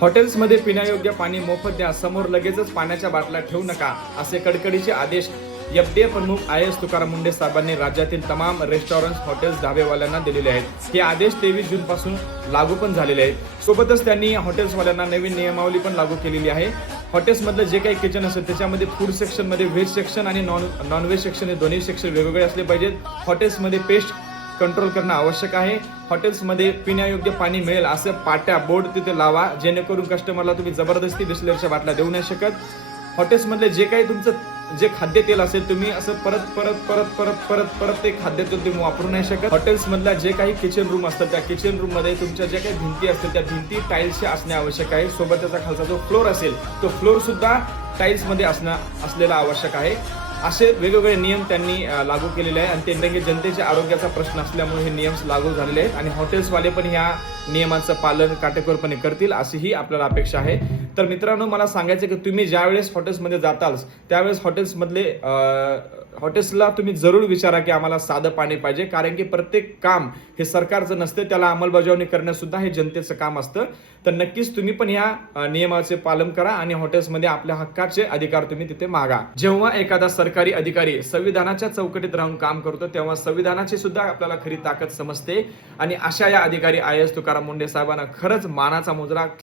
हॉटेल्समध्ये पिण्यायोग्य पाणी मोफत द्या, समोर लगेचच पाण्याच्या बाटल्या ठेवू नका, असे कडकडीचे आदेश एफडीए प्रमुख IAS तुकाराम मुंढे साहेबांनी राज्यातील तमाम रेस्टॉरंट्स, हॉटेल्स, ढाबेवाल्यांना दिलेले आहेत। हे आदेश 23 जून पासून लागू पण झालेले आहेत। सोबतच त्यांनी हॉटेल्सवाल्यांना नवीन नियमावली पण लागू केलेली आहे। हॉटेल्समधलं जे काही किचन असेल त्याच्यामध्ये फूड सेक्शनमध्ये व्हेज सेक्शन आणि नॉन व्हेज सेक्शन हे दोन्ही सेक्शन वेगवेगळे असले पाहिजेत। हॉटेल्समध्ये पेस्ट कंट्रोल करणं आवश्यक आहे। हॉटेल्समध्ये पिण्यायोग्य पाणी मिळेल असं पाट्या बोर्ड तिथे लावा, जेणेकरून कस्टमरला तुम्ही जबरदस्ती बिस्लरीच्या बाटल्या देऊ नाही शकत। हॉटेल्समधले जे काही तुमचं जे खाद्यतेल असेल तुम्ही असं परत ते खाद्यतेल तुम्ही वापरू नाही शकत। हॉटेल्समधल्या जे काही किचन रूम असतात त्या किचन रूम मध्ये तुमच्या ज्या काही भिंती असतील त्या भिंती टाईल्सच्या असणे आवश्यक आहे। सोबत त्याचा खालचा जो फ्लोर असेल तो फ्लोर सुद्धा टाईल्स मध्ये असलेला आवश्यक आहे। असे वेगवेगळे नियम त्यांनी लागू केलेले आहे आणि ते जनतेच्या आरोग्याचा प्रश्न असल्यामुळे हे नियम लागू झालेले आहेत आणि हॉटेल्सवाले पण ह्या नियमांचं पालन काटेकोरपणे करतील अशीही आपल्याला अपेक्षा आहे। तर मित्रांनो, मला सांगायचं की तुम्ही ज्यावेळेस हॉटेल्समध्ये जाताल त्यावेळेस हॉटेल्सला तुम्ही जरूर विचारा की आम्हाला साधं पाणी पाहिजे, कारण की प्रत्येक काम हे सरकारचं नसतं, त्याला अंमलबजावणी करणं सुद्धा हे जनतेचं काम असतं। तर नक्कीच तुम्ही पण ह्या नियमाचे पालन करा आणि हॉटेल्समध्ये आपल्या हक्काचे अधिकार तुम्ही तिथे मागा। जेव्हा एखादा सरकारी अधिकारी संविधानाच्या चौकटीत राहून काम करतो तेव्हा संविधानाची सुद्धा आपल्याला खरी ताकद समजते आणि अशा या अधिकारी IAS तुकाराम मुंढे साहेबांना खरंच मानाचा मुजरा